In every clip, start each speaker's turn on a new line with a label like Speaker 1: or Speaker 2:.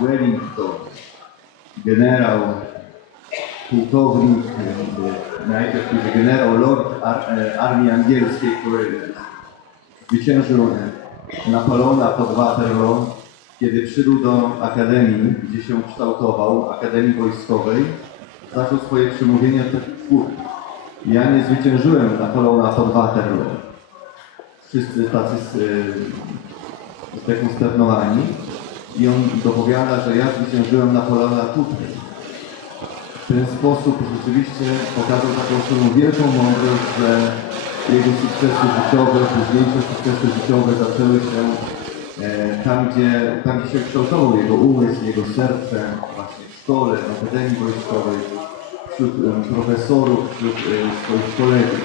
Speaker 1: Wellington, generał, pułkownik, e, najpierw generał Lord Ar e, Armii Angielskiej, który zwyciężył Napoleona pod Waterloo, kiedy przybył do Akademii, gdzie się kształtował, Akademii Wojskowej, zaczął swoje przemówienie od. Ja nie zwyciężyłem Napoleona pod Waterloo. Wszyscy tacy y, zdekonsternowani. I on dopowiada, że ja zwyciężyłem Napoleona tutaj. W ten sposób rzeczywiście pokazał taką swoją wielką mądrość, że jego sukcesy życiowe, późniejsze sukcesy życiowe zaczęły się e, tam, gdzie, tam, gdzie się kształtował jego umysł, jego serce, właśnie w szkole, w Akademii Wojskowej, wśród e, profesorów, wśród e, swoich kolegów.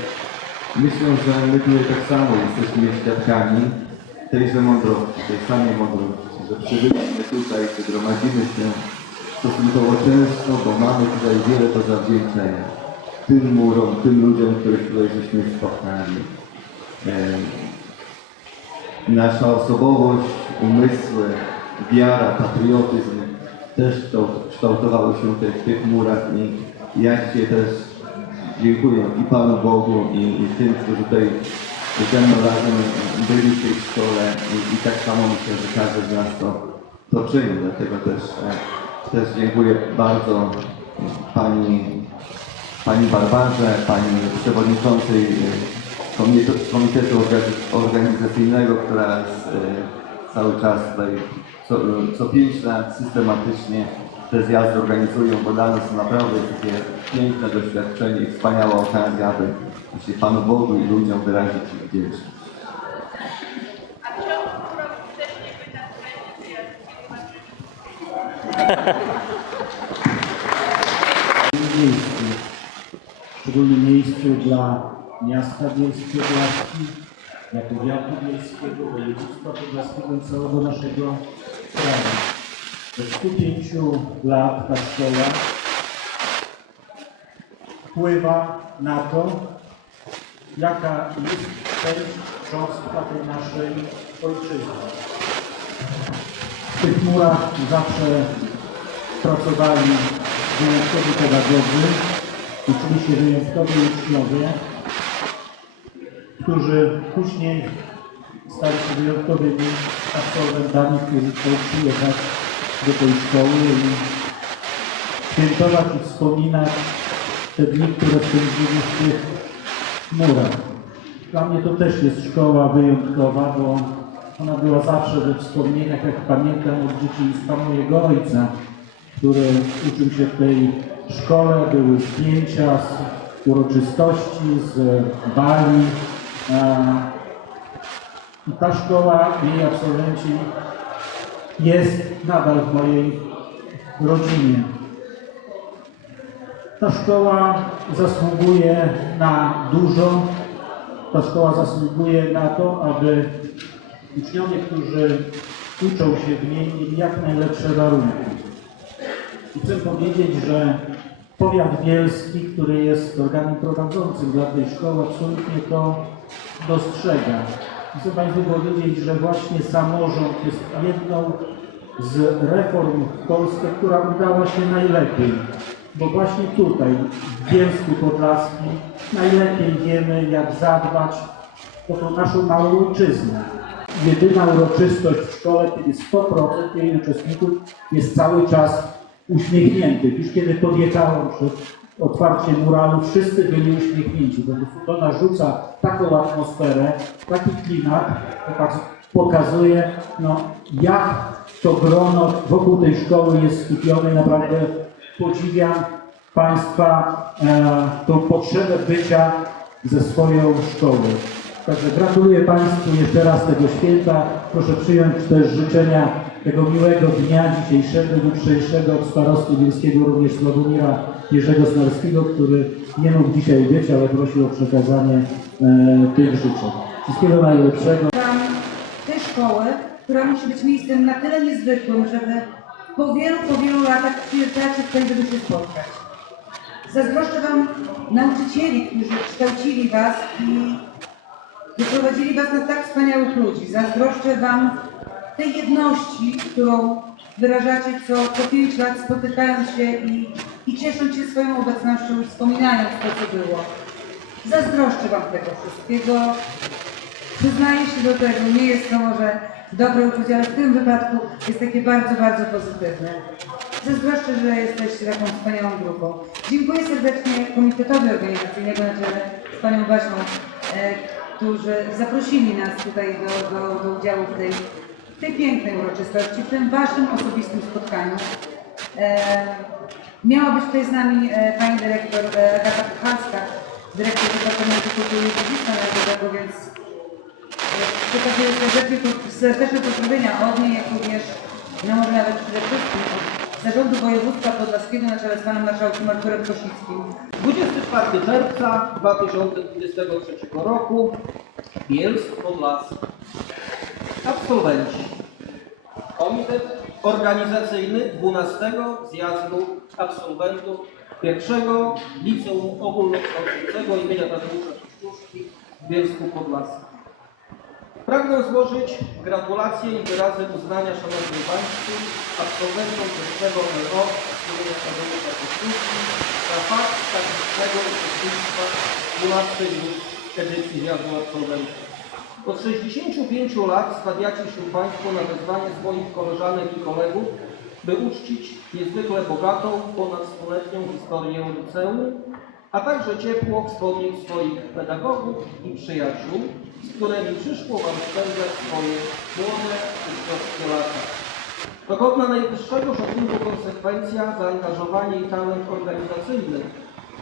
Speaker 1: Myślę, że my tutaj tak samo jesteśmy świadkami tejże mądrości, tej samej mądrości, że przybyliśmy tutaj, gromadzimy się stosunkowo często, bo mamy tutaj wiele do zawdzięczenia tym murom, tym ludziom, których tutaj żeśmy spotkali. Nasza osobowość, umysły, wiara, patriotyzm też kształt- kształtowały się tutaj w tych murach i ja dzisiaj też dziękuję i Panu Bogu i, i tym, którzy tutaj ze mną razem byli w tej szkole i, i tak samo myślę, że każdy z nas to, to czyni, dlatego też, e, też dziękuję bardzo Pani Pani Barbarze, Pani Przewodniczącej e, Komitetu, komitetu Orga- Organizacyjnego, która e, cały czas tutaj co, co pięć lat systematycznie te zjazdy organizują, bo dla nas naprawdę takie piękne doświadczenie i wspaniała okazja, aby właśnie Panu Bogu i ludziom wyrazić ich wdzięczność.
Speaker 2: Miejscu, w szczególnym miejscu dla miasta Bielskiego Blaszki, dla powiatu bielskiego, województwa podlaskiego i całego naszego kraju. Od 105 lat ta szkoła wpływa na to, jaka jest część, cząstka tej naszej ojczyzny. W tych murach zawsze pracowali wyjątkowi pedagodzy, uczyli się wyjątkowi uczniowie, którzy później stali się wyjątkowymi absolwentami, którzy chcą przyjechać do tej szkoły i świętować i wspominać te dni, które spędzili w tych murach. Dla mnie to też jest szkoła wyjątkowa, bo ona była zawsze we wspomnieniach, jak pamiętam od dzieciństwa mojego ojca, który uczył się w tej szkole, były zdjęcia z uroczystości, z bali. I ta szkoła, jej absolwenci jest nadal w mojej rodzinie. Ta szkoła zasługuje na dużo. Ta szkoła zasługuje na to, aby uczniowie, którzy uczą się w niej, mieli jak najlepsze warunki. I chcę powiedzieć, że powiat bielski, który jest organem prowadzącym dla tej szkoły, absolutnie to dostrzega. Chcę Państwu powiedzieć, że właśnie samorząd jest jedną z reform w Polsce, która udała się najlepiej. Bo właśnie tutaj, w Bielsku Podlaskim, najlepiej wiemy, jak zadbać o tą naszą małą ojczyznę. Jedyna uroczystość w szkole, kiedy 100% jej uczestników jest cały czas uśmiechniętych. Już kiedy podjechałem przed otwarciem muralu, wszyscy byli uśmiechnięci. Prostu to narzuca taką atmosferę, taki klimat, tak pokazuje, no, jak to grono wokół tej szkoły jest skupione. Naprawdę podziwiam Państwa e, tą potrzebę bycia ze swoją szkołą. Także gratuluję Państwu jeszcze raz tego święta. Proszę przyjąć też życzenia tego miłego dnia dzisiejszego, jutrzejszego od starosty wiejskiego również Sławomira Jerzego Snarskiego, który nie mógł dzisiaj być, ale prosił o przekazanie e, tych życzeń. Wszystkiego najlepszego.
Speaker 3: Tę szkołę, która musi być miejscem na tyle niezwykłym, żeby po wielu, po wielu latach przyjeżdżacie tutaj, żeby się spotkać. Zazdroszczę Wam nauczycieli, którzy kształcili Was i wyprowadzili Was na tak wspaniałych ludzi. Zazdroszczę Wam tej jedności, którą wyrażacie co, co pięć lat, spotykając się i, i ciesząc się swoją obecnością i wspominając to, co było. Zazdroszczę Wam tego wszystkiego. Przyznaję się do tego, nie jest to może dobre uczucie, ale w tym wypadku jest takie bardzo, bardzo pozytywne. Zazdroszczę, że jesteście taką wspaniałą grupą. Dziękuję serdecznie Komitetowi Organizacyjnego na czele z Panią Basią, e, którzy zaprosili nas tutaj do, do, do udziału w tej, tej pięknej uroczystości, w tym Waszym osobistym spotkaniu. E, miała być tutaj z nami e, Pani Dyrektor e, Agata Kucharska, Dyrektor Departamentu Kultury i Dziedzictwa Narodowego, więc Przekazuję serdecznie, serdeczne pozdrowienia od niej, jak również, no może nawet przede wszystkim Zarządu Województwa Podlaskiego na czele z Panem Marszałkiem Arturem Kosickim.
Speaker 4: 24 czerwca 2023 roku Bielsk Podlaski. Absolwenci. Komitet Organizacyjny 12 Zjazdu Absolwentów pierwszego Liceum Ogólnokształcącego imienia Tadeusza Kościuszki w Bielsku Podlaskim. Pragnę złożyć gratulacje i wyrazy uznania Szanownym Państwu, absolwentom pierwszego LO imienia Tadeusza Kościuszki za fakt takiego uczestnictwa w 12 już edycji Zjazdu Absolwentów. Od 65 lat stawiacie się Państwo na wezwanie swoich koleżanek i kolegów, by uczcić niezwykle bogatą, ponad stuletnią historię liceum, a także ciepło wspomnieć swoich pedagogów i przyjaciół, z którymi przyszło Wam spędzać swoje młode uczniowskie lata. To godna najwyższego szacunku konsekwencja, zaangażowanie i talent organizacyjny,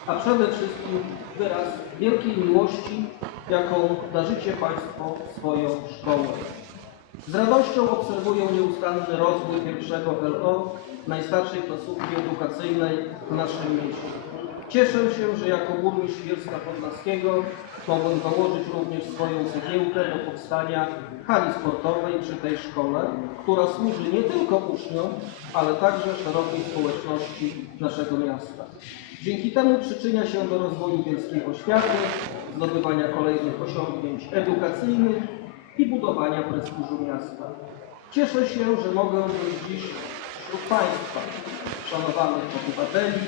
Speaker 4: a przede wszystkim wyraz wielkiej miłości, jaką darzycie Państwo swoją szkołę. Z radością obserwuję nieustanny rozwój pierwszego LO, najstarszej placówki edukacyjnej w naszym mieście. Cieszę się, że jako burmistrz Bielska Podlaskiego mogłem dołożyć również swoją cegiełkę do powstania hali sportowej przy tej szkole, która służy nie tylko uczniom, ale także szerokiej społeczności naszego miasta. Dzięki temu przyczynia się do rozwoju bielskiej oświaty, zdobywania kolejnych osiągnięć edukacyjnych i budowania prestiżu miasta. Cieszę się, że mogę być dziś wśród Państwa, szanowanych obywateli,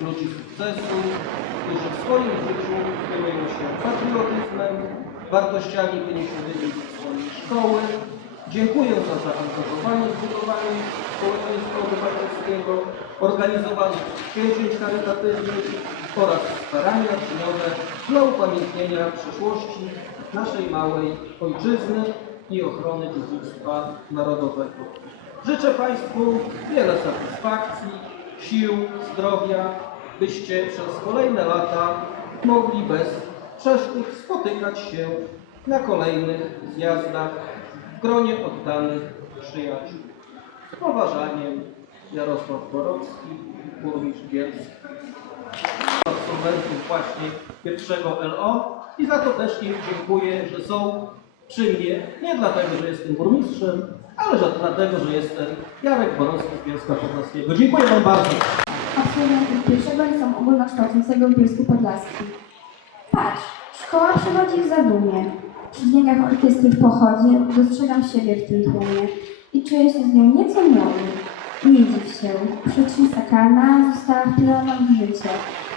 Speaker 4: ludzi sukcesu, którzy w swoim życiu kierują się patriotyzmem, wartościami wyniesionymi ze swojej szkoły. Dziękuję za zaangażowanie w budowanie społeczeństwa obywatelskiego, organizowanie księżyc charytatywnych oraz starania czynione dla upamiętnienia przeszłości naszej małej ojczyzny i ochrony dziedzictwa narodowego. Życzę Państwu wiele satysfakcji, sił, zdrowia, byście przez kolejne lata mogli bez przeszkód spotykać się na kolejnych zjazdach w gronie oddanych przyjaciół. Z poważaniem Jarosław Borowski, burmistrz Bielsk. Absolwentów właśnie pierwszego LO i za to też im dziękuję, że są przy mnie, nie dlatego, że jestem burmistrzem, ale że dlatego, że jestem Jarek Borowski z Bielska Podlaskiego. Dziękuję Wam bardzo.
Speaker 5: absolwentów pierwszego liceum ogólnokształcącego w Bielsku Podlaskim. Patrz, szkoła przechodzi w zadumie. Przy dźwiękach orkiestry w pochodzie dostrzegam siebie w tym tłumie i czuję się z nią nieco miły. Nie dziw się, przyczyn sakralna została wcielona w życie,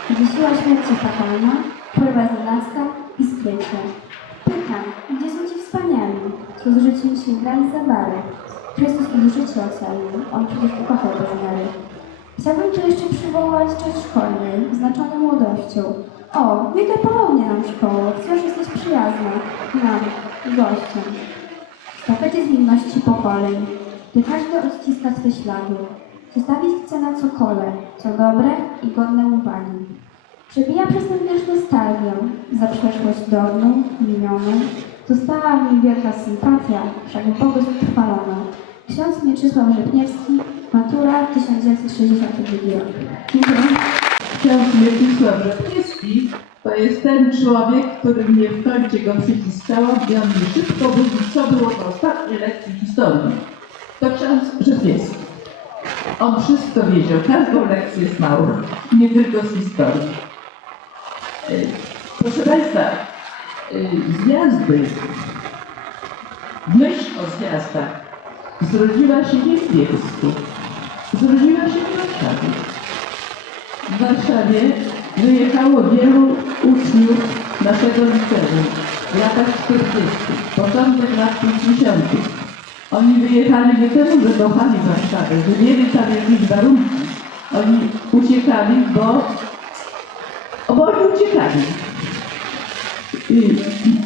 Speaker 5: gdzie siła śmierci fatalna pływa z i skrycie. Pytam, gdzie są ci wspaniali, co z życiem sięgali za bary? Chrystus ich życie ocalił, On przecież ukochał bez miary. Chciałbym tu jeszcze przywołać czas szkolny, znaczony młodością. O, witaj ponownie nam szkoło, wciąż jesteś przyjazna nam, gościom. W stafecie zmienności pokoleń, gdy każdy odciska swe ślady, zostawić chce na cokole, co dobre i godne uwagi. Przebija przez ten wiersz nostalgię za przeszłość dawną, minioną. Została mi wielka sympatia, wszak Bogu trwaloną. Ksiądz Mieczysław Rzepniewski, matura 1962 rok. Dziękuję.
Speaker 6: Ksiądz Mieczysław Rzepniewski to jest ten człowiek, który mnie w kącie go przyciskało i on mi szybko mówi, co było w ostatniej lekcji historii. To ksiądz Rzepniewski. On wszystko wiedział, każdą lekcję znał, nie tylko z historii. E, Proszę Państwa, zjazdy, myśl o zjazdach zrodziła się nie w Bielsku, zrodziła się w Warszawie. W Warszawie wyjechało wielu uczniów naszego liceum w latach 40., początek lat 50. Oni wyjechali nie temu, że kochali Warszawę, że mieli tam jakieś warunki. Oni uciekali, bo, bo oni uciekali. I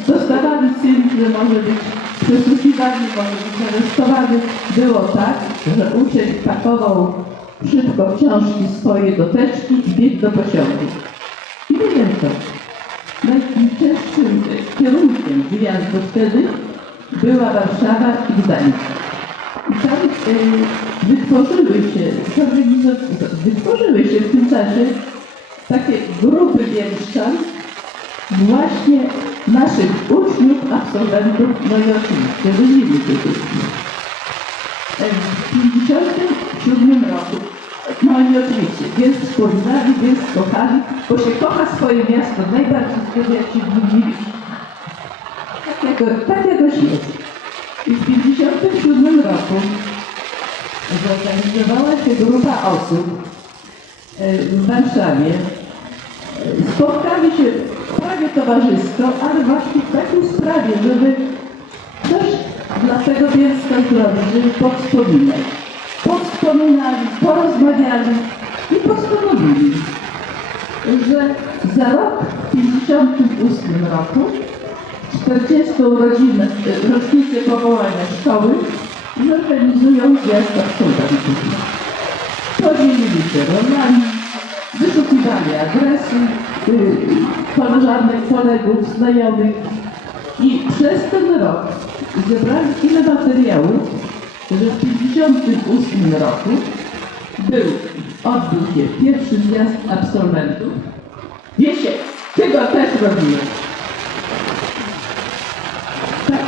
Speaker 6: dostawali cynk, że może być przesłuchiwany, może być aresztowany. Było tak, że uczeń pakował szybko książki swoje do teczki i biegł do pociągu. I wyjęto. Najczęstszym kierunkiem wyjazdu wtedy była Warszawa i Gdańsk. I tam y, wytworzyły się, wytworzyły się w tym czasie takie grupy wielszczan, właśnie naszych uczniów, absolwentów, no i oczywiście uczniów. E, W 1957 roku, no i oczywiście, więc wspominali, więc kochali, bo się kocha swoje miasto najbardziej wtedy, jak się w nim nie widzi. Tak, jako, tak jakoś jest. I w 1957 roku zorganizowała się grupa osób e, w Warszawie. E, Spotkali się prawie towarzysko, ale właśnie w takiej sprawie, żeby coś dla tego Bielska zrobić, żeby powspominać. Powspominali, porozmawiali i postanowili, że za rok w 1958 roku 40 urodzinę, rocznicę powołania szkoły zorganizują zjazd absolwentów. Podzielili się rolami, wyszukiwali adresy y, koleżanek, kolegów, znajomych i przez ten rok zebrali tyle materiałów, że w 1958 roku był, odbył się pierwszy zjazd absolwentów. Wiecie, ty go też robiłeś. Tak.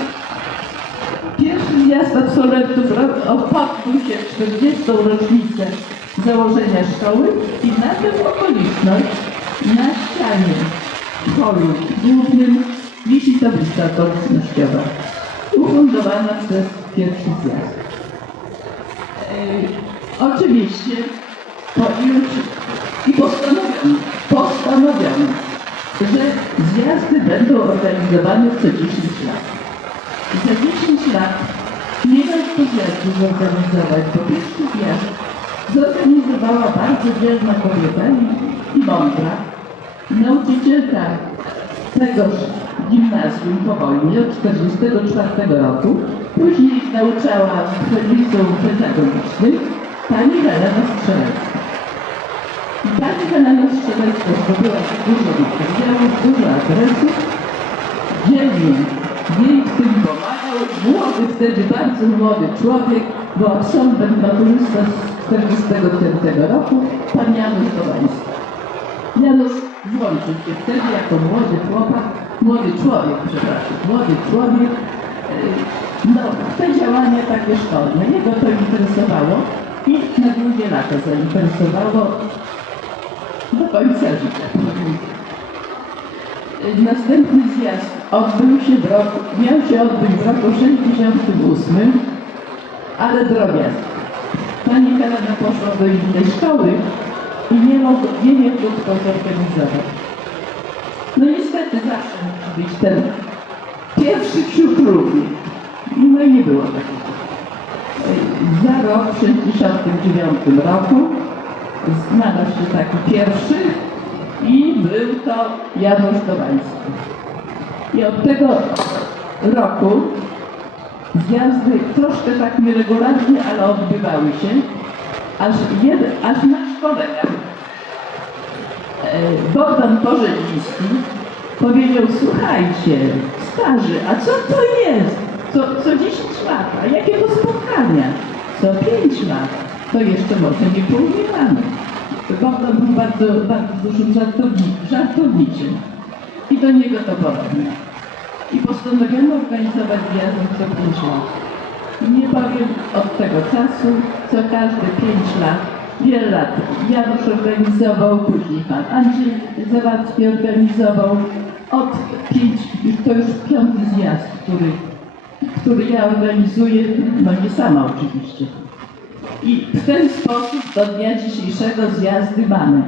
Speaker 6: Pierwszy zjazd absolwentów odbył się w 40. rocznicę założenia szkoły i na tę okoliczność na ścianie holu głównym wisi tablica okolicznościowa ufundowana przez pierwszy zjazd. E, oczywiście po i postanowiono, postanowiono, że zjazdy będą organizowane co 10 lat. I za 10 lat nie da to zjazdu zorganizować, bo pierwszy zjazd zorganizowała bardzo dzielna kobieta i mądra, nauczycielka tegoż gimnazjum po wojnie od 1944 roku. Później nauczała w liceum pedagogicznym pani Helena Strzelecka. Pani Helena Strzelecka zdobyła dużo materiałów, dużo adresów, dzielnie jej w tym pomagał. Młody wtedy, bardzo młody człowiek, bo absolwent maturzysta z 1945 roku, pan Janusz Dołański. Janusz włączył się wtedy jako młody chłopak, młody człowiek, przepraszam, młody człowiek, e, no, te działania takie szkolne. Jego to interesowało i na długie lata zainteresowało do końca życia. Następny zjazd odbył się w roku, miał się odbyć w roku 68, ale drobiazg. Pani Helena poszła do innej szkoły i nie mógł, nie mógł kto zorganizować. No niestety zawsze musi być ten pierwszy wśród ludzi. No i nie było takiego. Za rok, w 1969 roku, znalazł się taki pierwszy i był to Janusz Dowański. I od tego roku zjazdy troszkę tak nieregularnie, ale odbywały się, aż, jed, aż nasz kolega e, Bogdan Pożeliński powiedział, słuchajcie, starzy, a co to jest? Co, co 10 lat, a jakie to spotkania? Co 5 lat? To jeszcze może nie poumieramy. Bogdan był bardzo, bardzo dużym żartowni, żartowniczym. I do niego to podobne. I postanowiono organizować zjazd co 5 lat. Nie powiem od tego czasu, co każde 5 lat, wiele lat. Janusz organizował, później pan Andrzej Zawadzki organizował. Od pięć, to już piąty zjazd, który który ja organizuję, no nie sama oczywiście. I w ten sposób do dnia dzisiejszego zjazdy mamy.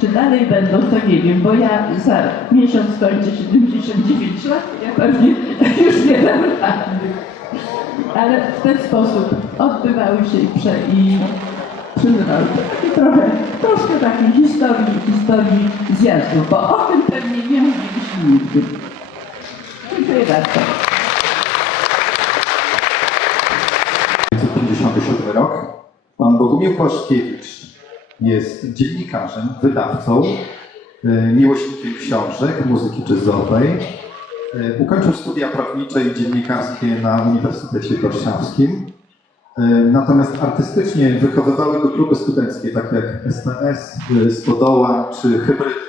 Speaker 6: Czy dalej będą, to nie wiem, bo ja za miesiąc kończę 79 lat, ja pewnie już nie dam rady. Ale w ten sposób odbywały się i, prze, i taki trochę, troszkę takiej historii, historii zjazdu, bo o tym pewnie nie mówiliśmy nigdy. Dziękuję bardzo.
Speaker 7: 1957 rok. Pan Bogumił Płaszkiewicz jest dziennikarzem, wydawcą, e, miłośnikiem książek, muzyki jazzowej. E, Ukończył studia prawnicze i dziennikarskie na Uniwersytecie Warszawskim. E, Natomiast artystycznie wychowywały go kluby studenckie, takie jak SNS, e, Stodoła czy Hybryd.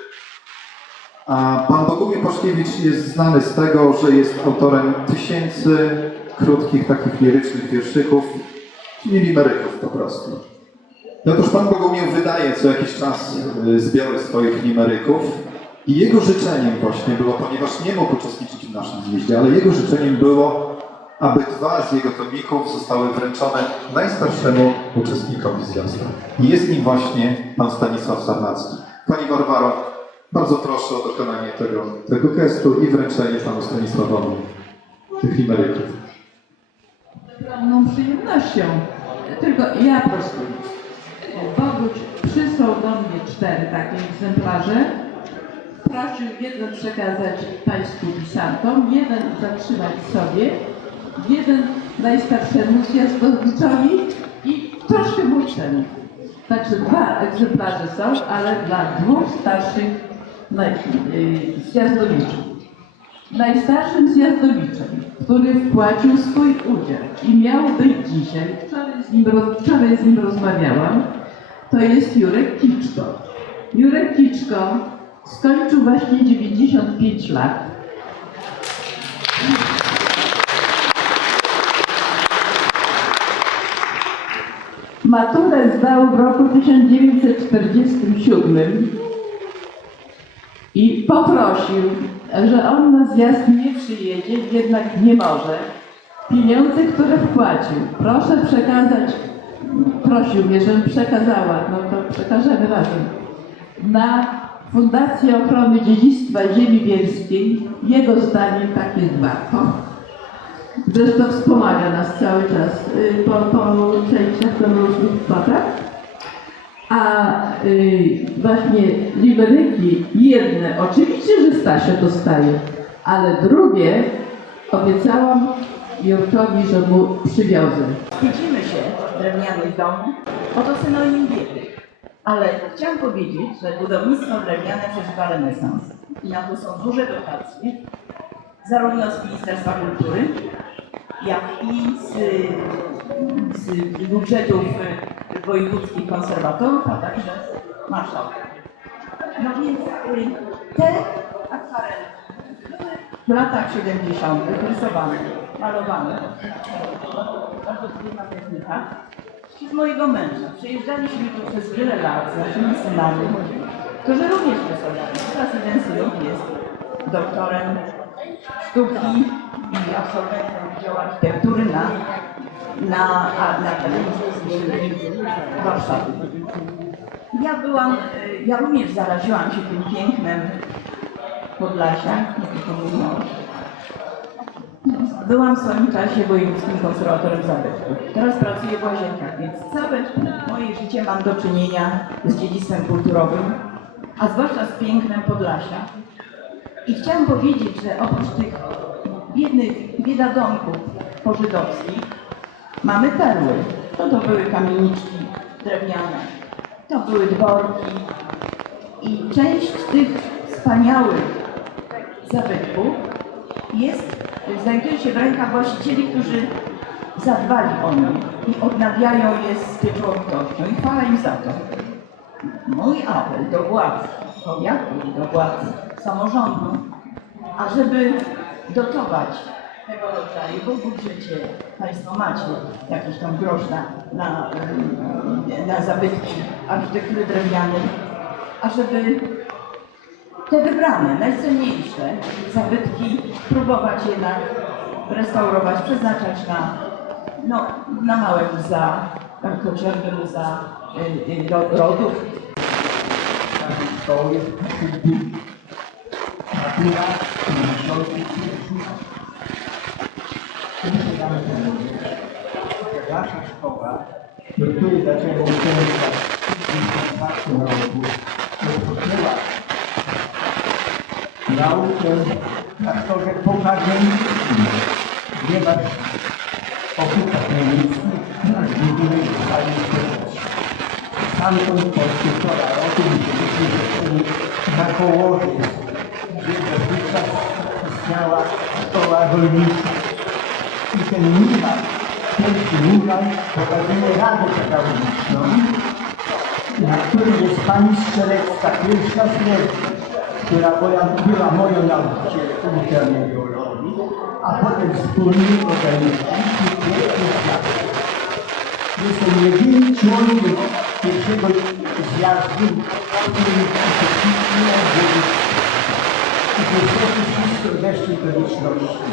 Speaker 7: A pan Bogumił Paszkiewicz jest znany z tego, że jest autorem tysięcy krótkich, takich lirycznych wierszyków, czyli limeryków po prostu. I otóż pan Bogumił wydaje co jakiś czas y, zbiory swoich limeryków i jego życzeniem właśnie było, ponieważ nie mógł uczestniczyć w naszym zjeździe, ale jego życzeniem było, aby dwa z jego tomików zostały wręczone najstarszemu uczestnikowi zjazdu. I jest nim właśnie pan Stanisław Sarnacki. Pani Barbaro, bardzo proszę o dokonanie tego, tego gestu i wręczenie panu Stanisławowi tych limeryków.
Speaker 6: ogromną przyjemnością. Tylko ja prostuję. Boguć przysłał do mnie cztery takie egzemplarze. Prosił jeden przekazać Państwu pisantom, jeden zatrzymać sobie, jeden najstarszemu zjazdowiczowi i troszkę młodszemu. Także dwa egzemplarze są, ale dla dwóch starszych naj- zjazdowiczów najstarszym zjazdowiczem, który wpłacił swój udział i miał być dzisiaj, wczoraj z nim, wczoraj z nim rozmawiałam, to jest Jurek Kiczko. Jurek Kiczko skończył właśnie 95 lat. Maturę zdał w roku 1947 i poprosił, że on na zjazd nie przyjedzie, jednak nie może. Pieniądze, które wpłacił, proszę przekazać, prosił mnie, żebym przekazała, no to przekażemy razem, na Fundację Ochrony Dziedzictwa Ziemi Bielskiej. Jego zdaniem tak jest warto. Zresztą wspomaga nas cały czas y, po, po częściach do różnych sprawach. A y, właśnie liberyki jedne, oczywiście, że Stasia dostaje, ale drugie obiecałam Jurkowi, że mu przywiozę.
Speaker 8: Wstydzimy się drewnianych domów, bo to synonim biedy. Ale chciałam powiedzieć, że budownictwo drewniane przeżywa renesans. I na to są duże dotacje, zarówno z Ministerstwa Kultury, jak i z, z budżetów y, wojewódzkich konserwatorów, a także marszałka. No więc y, te akwarele w latach 70. rysowane, malowane bardzo trudna technika. Z mojego męża. Przejeżdżaliśmy tu przez wiele lat z naszymi synami, którzy również rysowali. Teraz jeden z jest doktorem sztuki i absolwentem Wydziału Architektury na, na, na Warszawy. Ja byłam, y, ja również zaraziłam się tym pięknem Podlasia, nie tylko. Byłam w swoim czasie wojewódzkim konserwatorem zabytków. Teraz pracuję w Łazienkach, więc całe moje życie mam do czynienia z dziedzictwem kulturowym, a zwłaszcza z pięknem Podlasia. I chciałam powiedzieć, że oprócz tych biednych biedadomków pożydowskich mamy perły. To to były kamieniczki drewniane, to były dworki i część tych wspaniałych zabytków jest, znajduje się w rękach właścicieli, którzy zadbali o nie i odnawiają je z pieczołowitością i chwała im za to. Mój apel do władz powiatu i do władz samorządu, ażeby dotować tego rodzaju, bo w budżecie Państwo macie jakiś tam grosz na, na, na zabytki architektury drewnianej, ażeby te wybrane, najcenniejsze zabytki próbować jednak restaurować, przeznaczać na, no, na małe muzea, chociażby muzea y, y, ro- rodów.
Speaker 9: Szkoły, natura, środki, Nasza szkoła, do której zaczęło uczęszczać w czwartym roku, rozpoczęła naukę na szkole pomagiańskiej, ponieważ opieka kliniczna nasz budynek zostali sprzedawać. Stamtąd po półtora roku musieliśmy zaczęli na połowie, gdzie dotychczas istniała szkoła rolnicza. I ten mural, pierwszy mural pokazuje Radę Pedagogiczną, na którym jest pani Strzelecka, pierwsza Leży, która była, była moją nauczycielką geologii, a potem wspólnie organizowaliśmy pierwszy. Jestem jedynym członkiem pierwszego zjazdu, w którym uczestniczyłem w i niestety wszyscy odeszli do wieczności.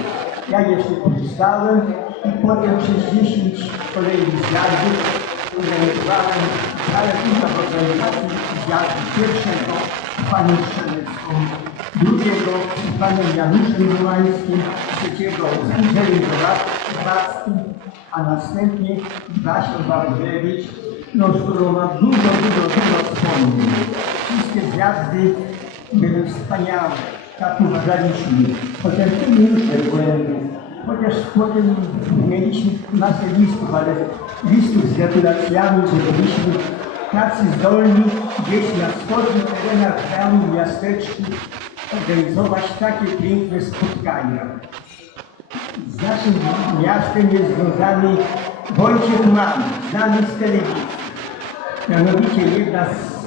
Speaker 9: Ja jeszcze pozostałem i potem przez 10 kolejnych zjazdów organizowałem zależnika w organizacji zjazdu pierwszego z panią Strzelecką, drugiego panem Januszem Rułańskim, trzeciego Andrzejem Zawadzkim, a następnie Basią Wawrylewicz, no, z którą mam dużo, dużo, dużo wspomnień. Wszystkie zjazdy były wspaniałe, tak uważaliśmy. To nie już błędy. Chociaż potem mieliśmy masę listów, ale listów z gratulacjami, że byliśmy tacy zdolni gdzieś na wschodnich terenach kraju, w miasteczku organizować takie piękne spotkania. Z naszym miastem jest związany Wojciech Mann, znany z telewizji. Mianowicie jedna z,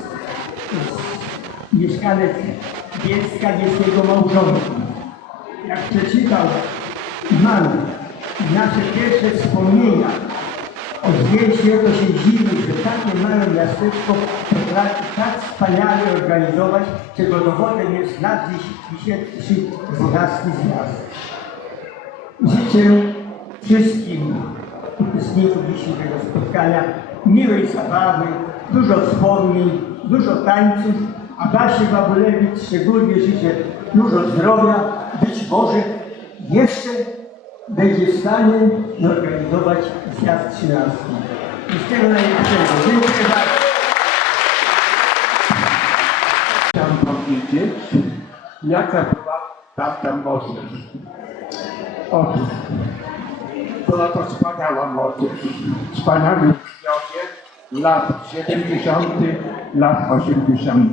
Speaker 9: z mieszkanek Bielska jest jego małżonką. Jak przeczytał Mann nasze pierwsze wspomnienia o zdjęciu, to się dziwił, że takie małe miasteczko potrafi tak wspaniale organizować, czego dowodem jest nasz dzisiejszy 12 zjazd. Życzę wszystkim uczestnikom dzisiejszego spotkania miłej zabawy, dużo wspomnień, dużo tańców, a Basie Babulewicz szczególnie życzę dużo zdrowia, być może jeszcze będzie w stanie zorganizować zjazd 13. Wszystkiego najlepszego. Dziękuję bardzo. Chciałem powiedzieć, jaka była tamta młodzież. Otóż była to wspaniała młodzież. Wspaniali uczniowie lat 70., lat 80.